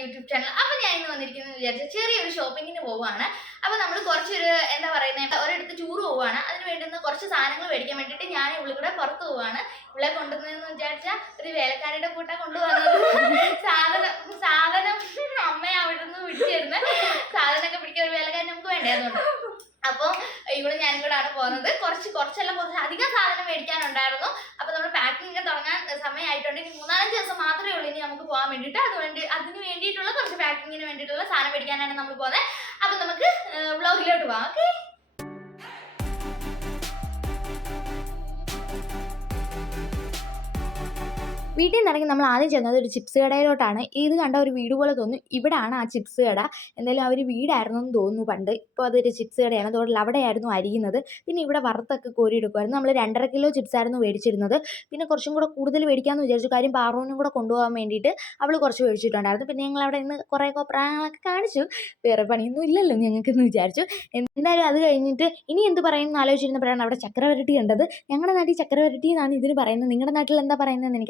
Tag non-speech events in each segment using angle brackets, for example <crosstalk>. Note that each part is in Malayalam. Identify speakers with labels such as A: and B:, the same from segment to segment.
A: യൂട്യൂബ് ചാനൽ അപ്പൊ ഞാൻ ഇന്ന് വന്നിരിക്കുന്നത് വിചാരിച്ച ചെറിയൊരു ഷോപ്പിങ്ങിന് പോവുകയാണ്. അപ്പൊ നമ്മൾ കുറച്ചൊരു എന്താ പറയുന്നത് ഒരിടത്ത് ടൂർ പോവുകയാണ്. അതിന് വേണ്ടുന്ന കുറച്ച് സാധനങ്ങൾ മേടിക്കാൻ വേണ്ടിയിട്ട് ഞാൻ ഇവിടെ കൂടെ പുറത്ത് പോവാണ് ഇവിടെ കൊണ്ടുവന്നതെന്ന് വിചാരിച്ചാൽ ഒരു വേലക്കാരിയുടെ കൂട്ട കൊണ്ടുവന്നത്. സാധനം സാധനം അമ്മ അവിടെ നിന്ന് പിടിച്ചിരുന്ന്. സാധനമൊക്കെ പിടിക്കാൻ ഒരു വേലക്കാരൻ നമുക്ക് വേണ്ടേ അതുകൊണ്ട്. അപ്പോൾ ഇവിടെ ഞാൻ കൂടെ ആണ് പോകുന്നത്. കുറച്ച് കുറച്ചെല്ലാം കുറച്ച് അധികം സാധനം മേടിക്കാനുണ്ടായിരുന്നു. അപ്പൊ നമ്മൾ പാക്കിംഗ് ഒക്കെ തുടങ്ങാൻ സമയമായിട്ടുണ്ട്. ഇനി മൂന്നാലഞ്ച് ദിവസം മാത്രമേ ഉള്ളൂ ഇനി നമുക്ക് പോകാൻ വേണ്ടിയിട്ട്. അതുകൊണ്ട് അതിന് വേണ്ടിയിട്ടുള്ള കുറച്ച് പാക്കിങ്ങിന് വേണ്ടിയിട്ടുള്ള സാധനം മേടിക്കാനാണ് നമ്മൾ പോകുന്നത്. അപ്പൊ നമുക്ക് വ്ളോഗിലോട്ട് പോകാം. ഓക്കെ വീട്ടിൽ നിന്നിറങ്ങി നമ്മൾ ആദ്യം ചെന്നത് ഒരു ചിപ്സ് കടയിലോട്ടാണ്. ഇത് കണ്ട ഒരു വീട് പോലെ തോന്നും. ഇവിടാണ് ആ ചിപ്സ് കട. എന്തായാലും അവർ വീടായിരുന്നു എന്ന് തോന്നുന്നു പണ്ട്. ഇപ്പോൾ അതൊരു ചിപ്സ് കടയാണ്. അതുകൊണ്ട് അവിടെയായിരുന്നു അരിയുന്നത്. പിന്നെ ഇവിടെ വറുത്തൊക്കെ കോരി എടുക്കുമായിരുന്നു നമ്മൾ രണ്ടര കിലോ ചിപ്സ് ആയിരുന്നു മേടിച്ചിരുന്നത്. പിന്നെ കുറച്ചും കൂടെ കൂടുതൽ മേടിക്കാമെന്ന് വിചാരിച്ചു. കാര്യം പാറൂനും കൂടെ കൊണ്ടുപോകാൻ വേണ്ടിയിട്ട് അവൾ കുറച്ച് മേടിച്ചിട്ടുണ്ടായിരുന്നു. പിന്നെ ഞങ്ങൾ അവിടെ നിന്ന് കുറേ കോപ്രാങ്ങളൊക്കെ കാണിച്ചു. വേറെ പണിയൊന്നും ഇല്ലല്ലോ ഞങ്ങൾക്കെന്ന് വിചാരിച്ചു. എന്തായാലും അത് കഴിഞ്ഞിട്ട് ഇനി എന്ത് പറയുമെന്ന് ആലോചിച്ചിരുന്നപ്പോഴാണ് അവിടെ ചക്രവരട്ടി കണ്ടത്. ഞങ്ങളുടെ നാട്ടിൽ ചക്രവരട്ടി എന്നാണ് ഇതിന് പറയുന്നത്. നിങ്ങളുടെ നാട്ടിൽ എന്താ പറയുന്നതെന്ന്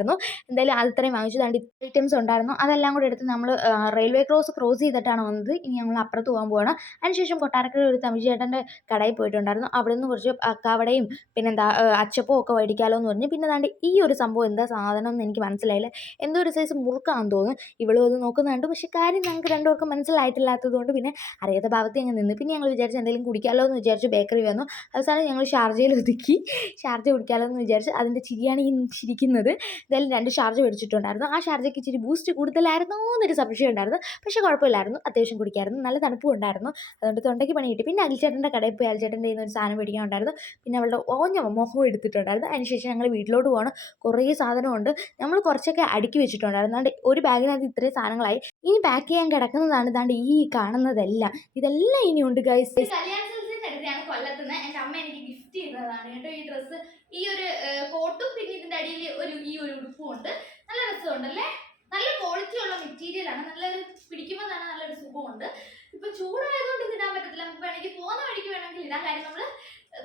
A: എനിക്കറിയത്തില്ലായിരുന്നു എന്തായാലും അത് ഇത്രയും വാങ്ങിച്ചു. രണ്ട് ഐറ്റംസ് ഉണ്ടായിരുന്നു. അതെല്ലാം കൂടെ എടുത്ത് നമ്മൾ റെയിൽവേ ക്രോസ് ക്രോസ് ചെയ്തിട്ടാണ് വന്നത്. ഇനി ഞങ്ങൾ അപ്പുറത്ത് പോകാൻ പോവാണ്. അതിനുശേഷം കൊട്ടാരക്കര ഒരു തമിഴ്ചേട്ടന്റെ കടയിൽ പോയിട്ടുണ്ടായിരുന്നു. അവിടെ നിന്ന് കുറച്ച് കവടയും പിന്നെന്താ അച്ചപ്പവും ഒക്കെ മേടിക്കാമല്ലോ എന്ന് പറഞ്ഞു. പിന്നെ ദാണ്ട് ഈ ഒരു സംഭവം എന്താ സാധനം എന്ന് എനിക്ക് മനസ്സിലായില്ല. എന്തോ ഒരു സൈസ് മുറുക്കാണെന്ന് തോന്നുന്നു. ഇവളും അത് നോക്കുന്നുണ്ട്. പക്ഷെ കാര്യം ഞങ്ങൾക്ക് രണ്ടുപേർക്കും മനസ്സിലായിട്ടില്ലാത്തത് കൊണ്ട് പിന്നെ അറിയാത്ത ഭാഗത്ത് ഞങ്ങൾ നിന്ന്. പിന്നെ ഞങ്ങൾ വിചാരിച്ച് എന്തെങ്കിലും കുടിക്കാമല്ലോ എന്ന് വിചാരിച്ച് ബേക്കറി വന്നു. അവസാനം ഞങ്ങൾ ഷാർജയിൽ ഒതുക്കി. ഷാർജ കുടിക്കാമല്ലോ എന്ന് വിചാരിച്ച് അതിന്റെ ചിരിയാണ് ഈ ചിരിക്കുന്നത്. എന്തായാലും രണ്ട് ചാർജ് മേടിച്ചിട്ടുണ്ടായിരുന്നു. ആ ഷാർജയ്ക്ക് ഇച്ചിരി ബൂസ്റ്റ് കൂടുതലായിരുന്നു എന്നൊരു സംശയം ഉണ്ടായിരുന്നു. പക്ഷേ കുഴപ്പമില്ലായിരുന്നു. അത്യാവശ്യം കുടിക്കായിരുന്നു. നല്ല തണുപ്പും ഉണ്ടായിരുന്നു. അതുകൊണ്ട് തൊണ്ടയ്ക്ക് പണി കിട്ടി. പിന്നെ അൽച്ചേട്ടന്റെ കടയിൽ പോയി അൽച്ചേട്ടന്റെ കയ്യിൽ ഒരു സാധനം മേടിക്കാൻ ഉണ്ടായിരുന്നു. പിന്നെ അവളുടെ ഓഞ്ഞ മോഹം എടുത്തിട്ടുണ്ടായിരുന്നു. അതിനുശേഷം ഞങ്ങൾ വീട്ടിലോട്ട് പോകണം കുറേ സാധനമുണ്ട്. നമ്മൾ കുറച്ചൊക്കെ അടുക്കി വെച്ചിട്ടുണ്ടായിരുന്നു. അതുകൊണ്ട് ഒരു ബാഗിനകത്ത് ഇത്രയും സാധനങ്ങളായി. ഇനി പാക്ക് ചെയ്യാൻ കിടക്കുന്നതാണ് ഇതാണ്ട് ഈ കാണുന്നതെല്ലാം. ഇതെല്ലാം ഇനിയുണ്ട് ഗൈസ് അടുത്താണ് കൊല്ലത്തുനിന്ന് എന്റെ അമ്മ എനിക്ക് ഗിഫ്റ്റ് കേട്ടോ ഈ ഡ്രസ്സ് ഈ ഒരു കോട്ടും പിന്നെ ഇതിന്റെ അടിയിൽ ഒരു ഈ ഒരു ഉടുപ്പും ഉണ്ട് നല്ല രസമുണ്ടല്ലേ? നല്ല ക്വാളിറ്റി ഉള്ള മെറ്റീരിയൽ ആണ്. നല്ലൊരു പിടിക്കുമ്പോൾ തന്നെ നല്ലൊരു സുഖമുണ്ട്. ഇപ്പൊ ചൂടായതുകൊണ്ട് ഇത് ഇടാൻ പറ്റത്തില്ല. നമുക്ക് വേണമെങ്കിൽ പോകുന്ന വഴിക്ക് വേണമെങ്കിൽ ഇടാൻ കാര്യം നമ്മൾ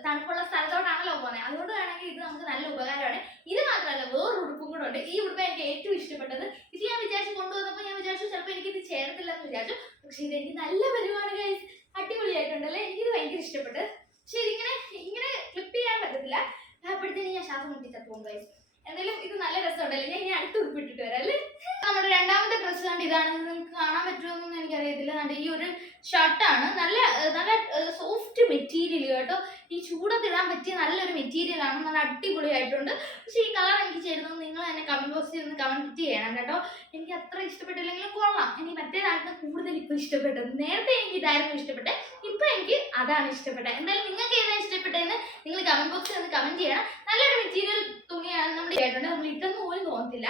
A: തണുപ്പുള്ള സ്ഥലത്തോട്ടാണല്ലോ പോകുന്നത്. അതുകൊണ്ട് വേണമെങ്കിൽ ഇത് നമുക്ക് നല്ല ഉപകാരമാണ്. ഇത് മാത്രമല്ല വേറൊരു ഉടുപ്പും കൂടെ ഉണ്ട്. ഈ ഉടുപ്പ് എനിക്ക് ഏറ്റവും ഇഷ്ടപ്പെട്ടത്. ഇത് ഞാൻ വിചാരിച്ചു കൊണ്ടുവന്നപ്പോൾ ഞാൻ വിചാരിച്ചു ചിലപ്പോൾ എനിക്ക് ഇത് ചേരത്തില്ല എന്ന് വിചാരിച്ചു. പക്ഷെ ഇത് എനിക്ക് നല്ല പരിപാടി അടിപൊളിയായിട്ടുണ്ടല്ലേ എനിക്കിത് ഭയങ്കര ഇഷ്ടപ്പെട്ട് പക്ഷെ ഇതിങ്ങനെ ഇങ്ങനെ ക്ലിപ്പ് ചെയ്യാൻ പറ്റത്തില്ല അപ്പോഴത്തേന് ഞാൻ ഗൈസ് എന്തായാലും ഇത് നല്ല രസമുണ്ടല്ലേ? ഞാൻ ഇനി അടുത്ത് ഉടുപ്പിട്ടിട്ട് വരാം അല്ലേ? നമ്മുടെ രണ്ടാമത്തെ ഡ്രസ്സ് കണ്ട് ഇതാണ് നിങ്ങൾക്ക് കാണാൻ പറ്റുമോന്നൊന്നും എനിക്കറിയത്തില്ല കണ്ട ഈ ഒരു ഷർട്ടാണ് നല്ല നല്ല സോഫ്റ്റ് മെറ്റീരിയൽ കേട്ടോ. ഈ ചൂടത്തിടാൻ പറ്റിയ നല്ലൊരു മെറ്റീരിയൽ ആണ്. നല്ല അടിപൊളിയായിട്ടുണ്ട്. പക്ഷേ ഈ കളർ എനിക്ക് ചേരുന്നത് നിങ്ങൾ തന്നെ കമന്റ് ബോക്സിൽ ഒന്ന് കമന്റ് ചെയ്യണം കേട്ടോ. എനിക്ക് അത്ര ഇഷ്ടപ്പെട്ടില്ലെങ്കിലും കൊള്ളാം. എനിക്ക് മറ്റേതാണ് കൂടുതൽ ഇപ്പോൾ ഇഷ്ടപ്പെട്ടത്. നേരത്തെ എനിക്ക് ഇതായിരുന്നു ഇഷ്ടപ്പെട്ടത് ഇപ്പൊ എനിക്ക് അതാണ് ഇഷ്ടപ്പെട്ടത് എന്തായാലും നിങ്ങൾക്ക് ഏതാണ് ഇഷ്ടപ്പെട്ടതെന്ന് നിങ്ങൾ കമന്റ് ബോക്സിൽ ഒന്ന് കമന്റ് ചെയ്യണം. നല്ലൊരു മെറ്റീരിയൽ തുണിയാണ് നമ്മൾ കേട്ടിട്ടുണ്ട് നമ്മൾ ഇട്ടെന്ന് പോലും തോന്നത്തില്ല.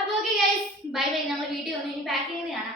A: അപ്പോൾ ഓക്കെ ഗൈസ് ബൈ ബൈ നമ്മൾ വീട്ടിൽ വന്നു ഇനി പാക്ക് കാണാം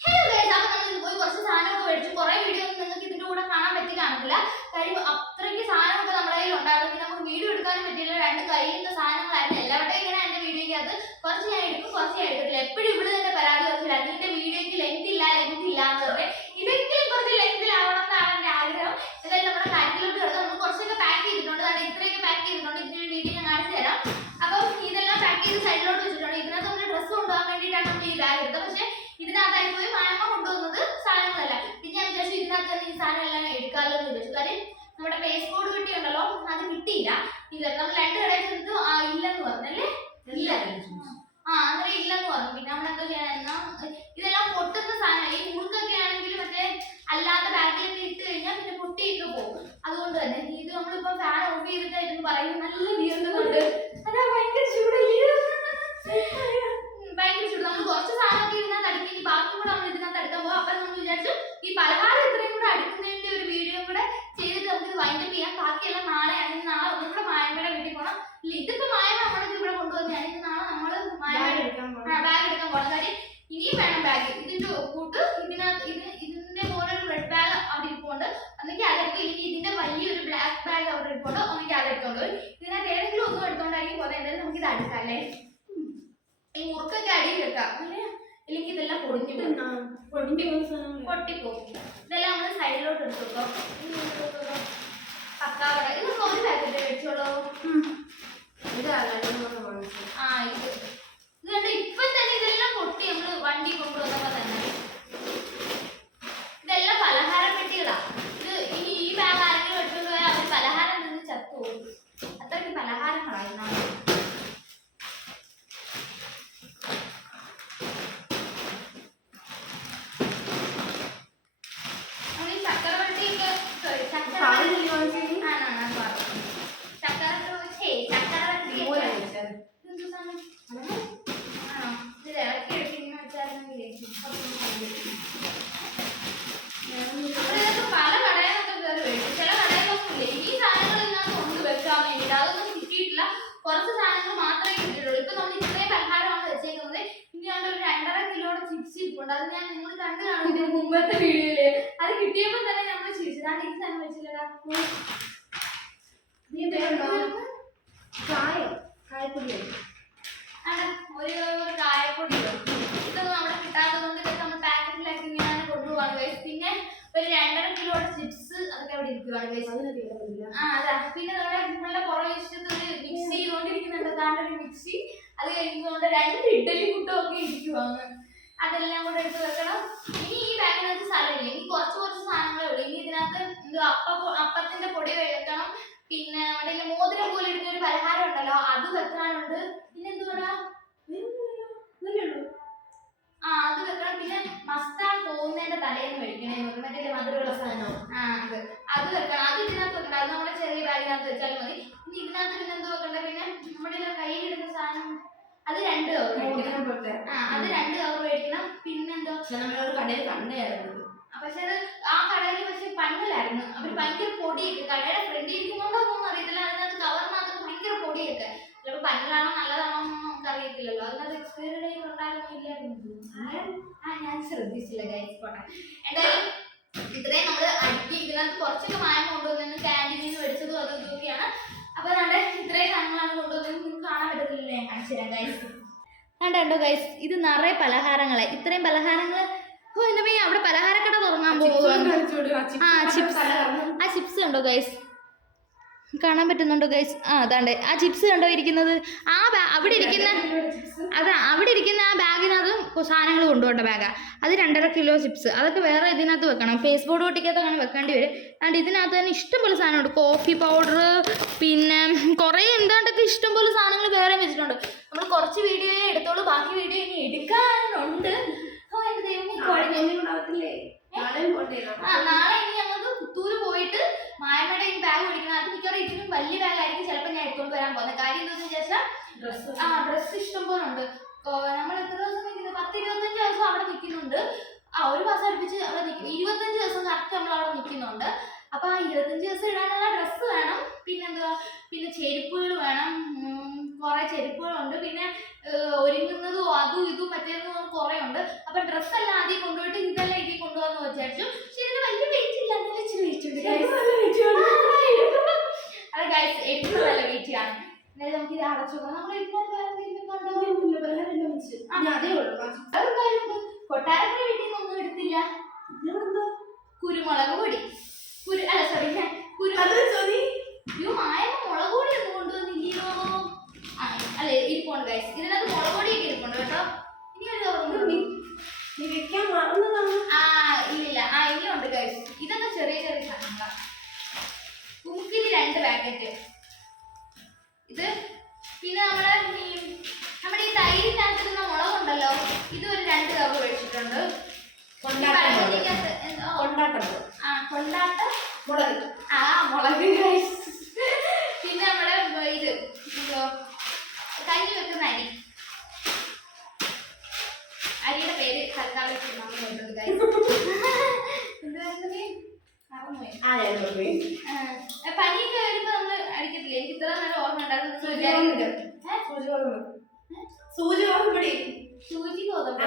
A: ഹലോ ഗൈസ് അപ്പോൾ നമ്മൾ ഇന്ന് പോയി കുറച്ച് സാധനമൊക്കെ മേടിച്ചു. കുറെ വീഡിയോ ഒന്നും നിങ്ങൾക്ക് ഇതിന്റെ കൂടെ കാണാൻ പറ്റി കാണത്തില്ല. കാര്യം അത്രയ്ക്ക് സാധനമൊക്കെ നമ്മുടെ കയ്യിൽ ഉണ്ടായിരുന്നു. പിന്നെ നമുക്ക് വീഡിയോ എടുക്കാനും പറ്റിയില്ല. രണ്ട് കയ്യിലുള്ള സാധനങ്ങളായിരുന്നു. എല്ലാവരുടെയും ഇങ്ങനെ എന്റെ വീഡിയോയ്ക്ക് വീഡിയോയ്ക്കകത്ത് കുറച്ച് ഞാൻ എടുക്കും കുറച്ച് ഞാൻ എടുക്കത്തില്ല. എപ്പോഴും ഇവിടെ തന്നെ പരാതി കുറച്ചില്ല അതിന്റെ വീഡിയോയ്ക്ക് ലെങ്ത് ഇല്ല ലെങ്ത് ഇല്ല എന്ന് പറയും ഇതെങ്കിലും കുറച്ച് ലെങ്തിലാവണം എന്നാണ് എന്റെ ആഗ്രഹം എന്തായാലും നമ്മുടെ കാര്യത്തിലോട്ട് കിടക്കാം നമ്മൾ കുറച്ചൊക്കെ പാക്ക് ചെയ്തിട്ടുണ്ട് അതായത് ഇത്രയൊക്കെ പാക്ക് ചെയ്തിട്ടുണ്ട് ഇതിന്റെ ഒരു വീഡിയോ ഞാൻ കാണിച്ചു തരാം അപ്പം ഇതെല്ലാം പാക്ക് ചെയ്ത് സൈഡിലോട്ട് വെച്ചിട്ടുണ്ട് ഇതിനകത്ത് നമ്മൾ ഡ്രസ്സ് കൊണ്ടുപോകാൻ വേണ്ടിയിട്ടാണ് നമ്മൾ ഈ ബാഗ് എടുത്തത് പക്ഷേ ഇതിനകത്തായി പോയി മായമ്മ കൊണ്ടുവന്നത് സാധനങ്ങളല്ല പിന്നെ ഞാൻ വിചാരിച്ചു ഇതിനകത്ത് തന്നെ ഈ സാധനം എല്ലാം എടുക്കാമല്ലോ എന്ന് വിചാരിച്ചു കാര്യം നമ്മുടെ ഫേസ് കോഡ് കിട്ടിയുണ്ടല്ലോ അത് കിട്ടിയില്ല. ഇല്ല നമ്മൾ രണ്ട് കടയിൽ ചെന്നിട്ട് ആ ഇല്ലെന്ന് പറഞ്ഞല്ലേ? ഇല്ല. ആ അങ്ങനെ ഇല്ലെന്ന് പറഞ്ഞു. പിന്നെ നമ്മൾ എന്താ ചെയ്യണമെന്നാ ഇതെല്ലാം പൊട്ടുന്ന സാധനം ഈ മുറുക്കൊക്കെ ആണെങ്കിൽ മറ്റേ അല്ലാത്ത ബാഗിലൊക്കെ ഇട്ട് കഴിഞ്ഞാൽ പിന്നെ പൊട്ടിയിട്ട് പോകും. അതുകൊണ്ട് തന്നെ ഇത് നമ്മളിപ്പോ ഫാൻ ഓഫ് ചെയ്തിട്ടായിരുന്നു പറയുന്നത് നല്ല വീർന്നുകൊണ്ട് അതാ ഭയങ്കര ചൂടല്ലേ ഭയങ്കര ചൂട്. നമ്മൾ കുറച്ച് സാധനമൊക്കെ ഇരുന്നാൽ തടിക്കും. ബാക്കി കൂടെ നമ്മൾ ഇതിനകത്ത് അടുക്കാൻ പോകും അപ്പൊ നമ്മൾ വിചാരിച്ചു ഈ പലഹാരം ഇത്രയും കൂടെ അടുക്കുന്നതിന്റെ ഒരു വീഡിയോ കൂടെ ചെയ്തിട്ട് നമുക്ക് ഇത് വൈൻഡപ്പ് ചെയ്യാം ബാക്കിയെല്ലാം നാളെ അല്ലെങ്കിൽ നാളെ ഒന്നും കൂടെ മായമ്മയുടെ വീട്ടിൽ പോകണം ഇല്ല ഇതിപ്പോ മായ നമ്മുടെ ഇവിടെ കൊണ്ടുവന്നതാണ് ഇനി നാളെ നമ്മൾ മായമ്മയുടെ ബാഗ് എടുക്കാൻ പോകണം കാര്യം ഇനിയും വേണം ബാഗ് ഇതിന്റെ കൂട്ട് ഇതിനകത്ത് ഇത് ഇതിന്റെ പോലെ ഒരു റെഡ് ബാഗ് അവിടെ ഇരിപ്പുണ്ട് ഒന്നെങ്കിൽ അതെടുക്കും ഇല്ലെങ്കിൽ ഇതിന്റെ വലിയൊരു ബ്ലാക്ക് ബാഗ് അവിടെ ഇരിപ്പുണ്ട് ഒന്നെങ്കിൽ അതെടുത്തോണ്ട് പോയി ഇതിനകത്ത് ഏതെങ്കിലും ഒന്നും എടുത്തോണ്ടായിരിക്കും പോകുന്നത് എന്തായാലും നമുക്ക് ഇത് അടുക്കാം അല്ലേ? ഈ മുറുക്കൊക്കെ അടിയിൽ വെക്കാം അല്ലേ ഇല്ലെങ്കിൽ ഇതെല്ലാം പൊടിഞ്ഞു പോകും പൊട്ടിപ്പോകും ഇതെല്ലാം നമ്മൾ സൈഡിലോട്ട് എടുത്തു കേട്ടോ പക്കാവട. ഇതൊക്കെ ഒരു പാക്കറ്റ് മേടിച്ചോളൂ ആ ഇത്. ഇത് കണ്ടോ? ഇപ്പൊ തന്നെ ഇതെല്ലാം പൊട്ടി നമ്മൾ വൺ നമ്മളിതൊക്കെ പല കടയിലൊക്കെ കയറി മേടിച്ചു ചില കടയിലൊന്നും ഇല്ല ഈ സാധനങ്ങൾ ഇതിനകത്ത് ഉണ്ട് വെക്കാൻ വേണ്ടിയിട്ട് അതൊന്നും കിട്ടിയിട്ടില്ല കുറച്ച് സാധനങ്ങൾ മാത്രമേ കിട്ടിയിട്ടുള്ളൂ ഇപ്പൊ നമ്മൾ ഇത്രയും പലഹാരമാണ് വെച്ചേക്കുന്നത് ഇനി അവിടെ ഒരു രണ്ടര കിലോയുടെ ചിപ്സ് അത് ഞാൻ നിങ്ങൾ കണ്ടു കാണും ഇതിന് മുമ്പത്തെ വീഡിയോയിൽ. അത് കിട്ടിയപ്പോൾ തന്നെ നമ്മൾ ചിരിച്ചതാണ് ഈ സാധനം വെച്ചില്ലടാ.
B: നീ പേരുണ്ടോ ചായം. കായപ്പൊടി
A: ആണ് ഒരു ഒരു കായപ്പൊടി ഇതൊന്നും അവിടെ കിട്ടാത്തതുകൊണ്ട് ഇതൊക്കെ നമ്മൾ പാക്കറ്റിലാക്കി ഇങ്ങനെ കൊണ്ടുപോവാണ് ഗൈസ് പിന്നെ ഒരു രണ്ടര കിലോയുടെ ചിപ്സ് അതൊക്കെ അവിടെ ഇരിക്കുവാണ് ഗൈസ്
B: അതിന്
A: ആ അതാ. പിന്നെ നമ്മുടെ നമ്മളുടെ പുറകെ ഇഷ്ടത്തിൽ മിക്സ് ചെയ്തുകൊണ്ടിരിക്കുന്നുണ്ട്. താണ്ട ഒരു മിക്സി അത് കഴിഞ്ഞുകൊണ്ട് രണ്ട് ഇഡ്ഡലി കുട്ടൊക്കെ ഇരിക്കുവാണ്. അതെല്ലാം കൂടെ എടുത്ത് വെക്കണം. ഇനി ഈ ബാഗിനകത്ത് സ്ഥലമില്ല. ഇനി കുറച്ച് കുറച്ച് സാധനങ്ങളേ ഉള്ളൂ. ഇനി ഇതിനകത്ത് എന്തോ അപ്പ അപ്പത്തിന്റെ പൊടി വെക്കണം പിന്നെ അവിടെ മോതിരം പോലെ ഇടുന്ന ഒരു പലഹാരം ഉണ്ടല്ലോ അത് വെക്കാനുണ്ട്. പിന്നെ എന്തുവാടാ ആ അത് വെക്കണം. പിന്നെ മസ്താൻ പോകുന്നതിന്റെ തലേന്ന് മേടിക്കണേ. മറ്റേ മധുരമുള്ള സാധനം? ആ അത്. അത് വെക്കണം. അത് ഇതിനകത്ത് വെക്കണം അത് നമ്മുടെ ചെറിയ ബാഗിനകത്ത് വെച്ചാൽ മതി. ഇനി ഇതിനകത്ത് പിന്നെ എന്ത് വെക്കണ്ട? പിന്നെ നമ്മുടെ കയ്യിലിടുന്ന സാധനം അത് രണ്ട് കവർ മേടിക്കണം. ആ അത് രണ്ട് കവർ മേടിക്കണം. പിന്നെന്തോ?
B: നമ്മളൊരു കടയിൽ കണ്ടായിരുന്നു
A: പക്ഷെ അത് ആ കടയിൽ പക്ഷെ പന്നലായിരുന്നു. അവർ ഭയങ്കര പൊടിയൊക്കെ. കടയുടെ ഫ്രണ്ടിൽ ഇരിക്കുന്നുണ്ടോന്നൊന്നും അറിയത്തില്ല. അതിനകത്ത് കവറിനകത്ത് ഭയങ്കര പൊടിയൊക്കെ. ചിലപ്പോൾ പന്നലാണോ നല്ലതാണോ എന്നൊന്നും നമുക്ക് അറിയത്തില്ലല്ലോ. അതിനകത്ത് എക്സ്പയറി ഡേറ്റ് ഉണ്ടായിരുന്നു ഇല്ലായിരുന്നു? ആ ഞാൻ ശ്രദ്ധിച്ചില്ല ഗൈസ് പോട്ടെ. എന്തായാലും ഇത്രയും നമ്മൾ അടിക്കി ഇതിനകത്ത് കുറച്ചൊക്കെ മായം കൊണ്ടുവന്നു കാന്റീനിൽ നിന്ന് മേടിച്ചതും അതും ഇതൊക്കെയാണ് ഗൈസ് കണ്ടോ ഗൈസ് ഇത് നിറയെ പലഹാരങ്ങളെ. ഇത്രയും പലഹാരങ്ങൾ ഓ എന്റെ അവിടെ പലഹാരക്കട തുടങ്ങാൻ പോകുന്നു ആ, ചിപ്സ് ആ ചിപ്സ് ഉണ്ടോ ഗൈസ് കാണാൻ പറ്റുന്നുണ്ടോ ഗൈസ് ആ അതാണ്ട്. ആ ചിപ്സ് കണ്ടോ ഇരിക്കുന്നത്? ആ ബാ അവിടെ ഇരിക്കുന്ന അതാ അവിടെ ഇരിക്കുന്ന ആ ബാഗിനകത്ത് സാധനങ്ങൾ കൊണ്ടുപോകേണ്ട ബാഗാ. അത് രണ്ടര കിലോ ചിപ്സ് അതൊക്കെ വേറെ ഇതിനകത്ത് വെക്കണം. ഫേസ് ബോർഡ് ഒട്ടിക്കകത്ത് അങ്ങനെ വെക്കേണ്ടി വരും. അതുകൊണ്ട് ഇതിനകത്ത് തന്നെ ഇഷ്ടംപോലെ സാധനമുണ്ട്. കോഫി പൗഡർ പിന്നെ കുറേ എന്താണ്ടൊക്കെ ഇഷ്ടംപോലെ സാധനങ്ങൾ വേറെ വെച്ചിട്ടുണ്ട്. നമ്മൾ കുറച്ച് വീഡിയോ എടുത്തോളൂ. ബാക്കി വീഡിയോ ഇനി എടുക്കാനുണ്ട്. ആ നാളെ ഇനി ഞങ്ങൾക്ക് പുത്തൂര് പോയിട്ട് മായമയുടെ ബാഗ് മേടിക്കണം അത് മിക്കവാറും ഇതിലും വലിയ ബാഗ് ആയിരിക്കും ചിലപ്പോൾ ഞാൻ എടുത്തുകൊണ്ട് വരാൻ പോകുന്നത് കാര്യം എന്താണെന്ന് വിചാരിച്ചാൽ
B: ഡ്രസ്സ്
A: ആ ഡ്രസ്സ് ഇഷ്ടം പോലെ ഉണ്ട്. നമ്മൾ എത്ര ദിവസം നിൽക്കുന്നത് പത്ത് ഇരുപത്തഞ്ച് ദിവസം അവിടെ നിൽക്കുന്നുണ്ട് ആ ഒരു മാസം അടുപ്പിച്ച് അവിടെ നിൽക്കും ഇരുപത്തഞ്ച് ദിവസം കറക്റ്റ് നമ്മൾ അവിടെ നിൽക്കുന്നുണ്ട് അപ്പോൾ ആ ഇരുപത്തഞ്ച് ദിവസം ഇടാനുള്ള ഡ്രസ്സ് വേണം. പിന്നെന്താ പിന്നെ ചെരുപ്പുകൾ വേണം. കുറേ ചെരുപ്പുകളുണ്ട്. പിന്നെ ഒരുങ്ങുന്നതും അതും ഇതും മറ്റേതും കുറെ ഉണ്ട്. അപ്പൊ ഡ്രസ്സെല്ലാം ആദ്യം കൊണ്ടുപോയിട്ട് ഇതെല്ലാം ഇതിൽ കൊണ്ടുപോകാന്ന് വിചാരിച്ചു. പക്ഷെ ഇതിന് വലിയ വെയിറ്റ് ഇല്ല വെച്ച് വെയിറ്റ് ഉണ്ട് guys. അത് ഗൈസ് എട്ട് നല്ല വെയിറ്റ് ആണ് എന്നാലും നമുക്ക് ഇത് അടച്ചു നോക്കാം നമ്മൾ ഇതിനകത്ത് വേറെ എന്തെങ്കിലും കൊണ്ടുപോകും
B: അതേ ഉള്ളൂ.
A: അതൊരു കാര്യമുണ്ട് കൊട്ടാരക്കര വീട്ടിൽ നിന്ന് ഒന്നും എടുത്തില്ല. കുരുമുളക് പൊടി. കുരു അല്ല സോറി <laughs> കുരുമുളക് സോറി മുളക് പൊടി ഒന്നും കൊണ്ടുവന്നില്ലയോ? അല്ലെ ഇരിപ്പുണ്ട് ഗൈസ് ഇതിനകത്ത് മുളക് പൊടിയൊക്കെ ഇരിപ്പുണ്ട് കേട്ടോ. ഇനി ഒരു
B: വെക്കാൻ മറന്നതാണ്.
A: ആ ഇല്ലില്ല. ആ ഇനിയുണ്ട് ഗൈസ് ഇതൊക്കെ ചെറിയ ചെറിയ സാധനങ്ങളാണ് കുമുക്കിന് രണ്ട് പാക്കറ്റ് ഇത് പിന്നെ നമ്മുടെ നമ്മുടെ ഈ തൈരിനകത്തിരുന്ന മുളകുണ്ടല്ലോ ഇത് ഒരു രണ്ട് കപ്പ് മേടിച്ചിട്ടുണ്ട്. ആ കൊണ്ടാട്ട
B: മുളക്.
A: ആ മുളക് guys. പിന്നെ നമ്മുടെ ഇത് കഞ്ഞി വെക്കുന്ന അരി. അരിയുടെ പേര് തൽക്കാലം പനിയൊക്കെ വരുമ്പോ നമ്മൾ അടിക്കത്തില്ല? എനിക്ക് ഇത്ര നല്ല ഓർമ്മ ഉണ്ടായിരുന്നു
B: സൂചി? സൂചി. സൂചി ഗോതമ്പടി
A: സൂചി ഗോതമ്പ്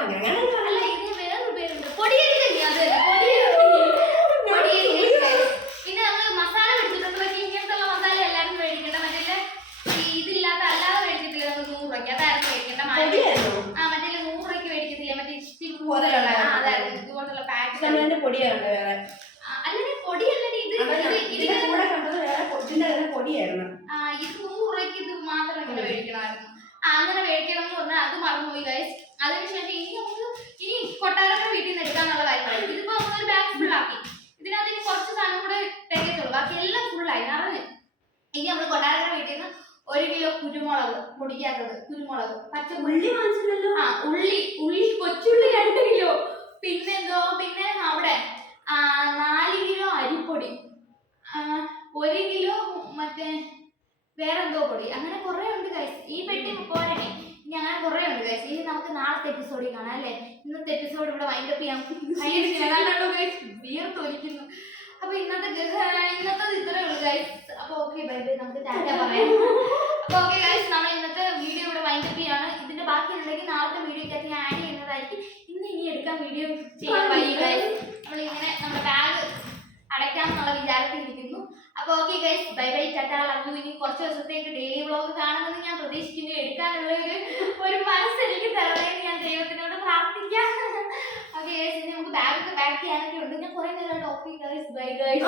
A: അല്ല ഇതിന് വേറൊരു പേരുണ്ട്. പൊടിയരി. കഞ്ഞി അതെ പൊടിയരി പൊടിയരി കഞ്ഞി. പിന്നെ നമ്മൾ മസാല മേടിച്ചിട്ടുണ്ട് പക്ഷേ ഇങ്ങനത്തെ ഉള്ള മസാല എല്ലാവരും മേടിക്കണ്ട മറ്റേ ഈ ഇതില്ലാത്ത അല്ലാതെ മേടിക്കത്തില്ല നമ്മൾ നൂറ് രൂപയ്ക്ക് അതായിരുന്നു മേടിക്കേണ്ട മറ്റേ
B: പൊടിയായിരുന്നു
A: ആ മറ്റേ നൂറ് രൂപയ്ക്ക് മേടിക്കത്തില്ലേ മറ്റേ ഇഷ്ടി
B: പോലെയുള്ള.
A: അതായിരുന്നു ഇതുപോലുള്ള പാക്കറ്റ്
B: നമ്മളതിന്റെ പൊടിയാണ് വേറെ
A: അല്ലെങ്കിൽ പൊടിയല്ല ഇത്
B: അതല്ല,
A: ഇത്
B: ഇതിന്റെ
A: ഇതിന്
B: കൂടെ കണ്ടത് വേറെ പൊടിന്റെ തന്നെ പൊടിയായിരുന്നു
A: ആ ഇത് നൂറ് രൂപയ്ക്ക് ഇത് മാത്രം ഇങ്ങനെ മേടിക്കണമായിരുന്നു ആ അങ്ങനെ മേടിക്കണം എന്ന് പറഞ്ഞാൽ അത് മറന്നുപോയി ഗൈസ് അതിനുശേഷം ഇനി നമുക്ക് ഇനി കൊട്ടാരക്കര വീട്ടിൽ നിന്ന് എടുക്കാന്നുള്ള കാര്യമാണ് ഇതിപ്പോ ബാഗ് ഫുൾ ആക്കി. ഇതിനകത്ത് ഇനി കുറച്ച് സാധനം കൂടെ തികച്ചുള്ളൂ ബാക്കി എല്ലാം ഫുൾ ആയി. നിറഞ്ഞ് ഇനി നമ്മൾ കൊട്ടാരക്കര വീട്ടിൽ നിന്ന് ഒരു കിലോ കുരുമുളക് പൊടിക്കാത്തത്. കുരുമുളക് പച്ച
B: ഉള്ളി വാങ്ങിച്ചില്ലല്ലോ?
A: ആ ഉള്ളി ഉള്ളി കൊച്ചുള്ളി രണ്ട് കിലോ. പിന്നെന്തോ പിന്നെ അവിടെ നാല് കിലോ അരിപ്പൊടി. ഒരു കിലോ മറ്റേ വേറെന്തോ പൊടി. അങ്ങനെ കുറെ ഉണ്ട് കൈസ് ഈ പെട്ടി പോരണേ ഇനി അങ്ങനെ കുറെ ഉണ്ട് ഗൈസ് ഗൈസ് ഇനി നമുക്ക് നാളത്തെ എപ്പിസോഡിൽ കാണാം അല്ലേ? ഇന്നത്തെ എപ്പിസോഡ് ഇവിടെ വൈൻഡപ്പ് ചെയ്യാം. <laughs> വിയർത്തൊലിക്കുന്നു അപ്പൊ ഇന്നത്തെ ഇന്നത്തത് ഇന്നത്തെ ഇത്രേ ഉള്ളൂ ഗൈസ് അപ്പൊ ഓക്കെ ബൈ ബൈ നമുക്ക് ടാറ്റ പറയാം. <laughs> അപ്പൊ ഓക്കെ ഗൈസ് നമ്മൾ ഇന്നത്തെ വീഡിയോ ഇവിടെ വൈൻഡപ്പ് ചെയ്യാണ്. ഇതിന്റെ ബാക്കി ഉണ്ടെങ്കിൽ നാളത്തെ വീഡിയോക്കകത്ത് ഞാൻ ആഡ് ചെയ്യുന്നതായിരിക്കും. ഇന്ന് ഇനി എടുക്കാൻ വീഡിയോ ചെയ്യാൻ വൈകി ഗൈസ് നമ്മൾ ഇങ്ങനെ നമ്മുടെ ബാഗ് അടയ്ക്കാമെന്നുള്ള വിചാരത്തിൽ ഇരിക്കുന്നു അപ്പൊ okay guys bye bye Tata. Love you ഇനി കുറച്ച് ദിവസത്തേക്ക് ഡെയിലി വ്ളോഗ് കാണുമെന്ന് ഞാൻ പ്രതീക്ഷിക്കുന്നു. എടുക്കാനുള്ള ഒരു ഒരു മനസ്സ് എനിക്ക് തരണേ ഞാൻ ദൈവത്തിനോട് പ്രാർത്ഥിക്കാം. ഓക്കെ ഗൈസ് ഇനി നമുക്ക് ബാഗ് ഒക്കെ പാക്ക് ചെയ്യാനൊക്കെ ഉണ്ട്. ഞാൻ കുറെ നേരമായിട്ട് ഓക്കെ ഗൈസ് ബൈ ഗൈസ്